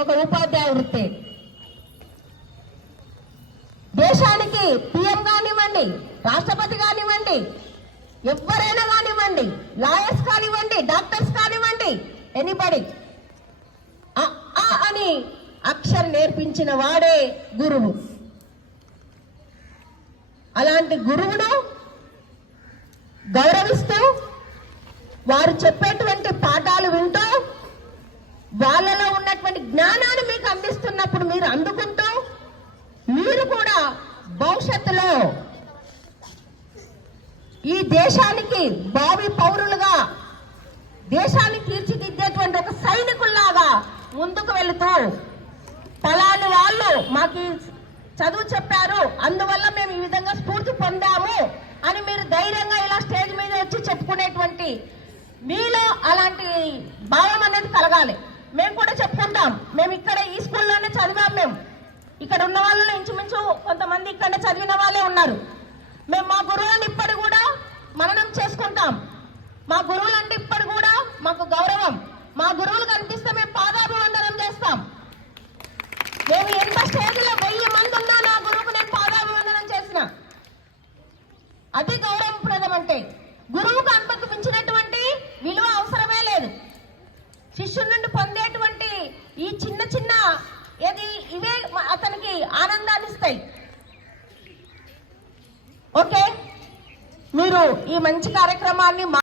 ఒక ఉపాధ్యాయ వృత్తి. దేశానికి పిఎం కానివ్వండి, రాష్ట్రపతి కానివ్వండి, ఎవరైనా కానివ్వండి, లాయర్స్ కానివ్వండి, డాక్టర్స్ కానివ్వండి, ఎనీబడి అని అక్షరం నేర్పించిన వాడే గురువు. అలాంటి గురువును గౌరవిస్తూ వారు చెప్పేటువంటి పాఠాలు వింటూ వాళ్ళలో ఉన్నటువంటి జ్ఞానాన్ని మీకు అందిస్తున్నప్పుడు మీరు అందుకుంటూ మీరు కూడా భవిష్యత్తులో ఈ దేశానికి భావి పౌరులుగా దేశాన్ని తీర్చిదిద్దేటువంటి ఒక సైనికుల్లాగా ముందుకు వెళుతూ ఫలాని వాళ్ళు మాకు చదువు చెప్పారు, అందువల్ల మేము ఈ విధంగా స్ఫూర్తి పొందాము అని మీరు ధైర్యంగా ఇలా స్టేజ్ మీద వచ్చి చెప్పుకునేటువంటి మీలో అలాంటి భావం అనేది కలగాలి. మేము కూడా చెప్పుకుంటాం, మేము ఇక్కడ ఈ స్కూల్లోనే చదివాం, మేము ఇక్కడ ఉన్న వాళ్ళలో ఇంచుమించు కొంతమంది ఇక్కడ చదివిన వాళ్ళే ఉన్నారు. మేము మా గురువులను ఇప్పటి కూడా మననం చేసుకుంటాం. మా గురువులు అంటే ఇప్పటి కూడా మాకు గౌరవం. మా గురువులు కనిపిస్తే మేము పాదాభివందనం చేస్తాం. మేము ఎంత స్టేజ్లో 1000 మంది ఉన్నా నా గురువుకు నేను పాదాభివందనం చేసిన. అది గౌరవప్రదం. అంటే గురువుకు అంతకు మించినటువంటి విలువ అవసరమే లేదు. శిష్యుడి నుండి పొందేటువంటి ఈ చిన్న చిన్న ఇవే అతనికి ఆనందాన్ని ఇస్తాయి. ఓకే, మీరు ఈ మంచి కార్యక్రమాన్ని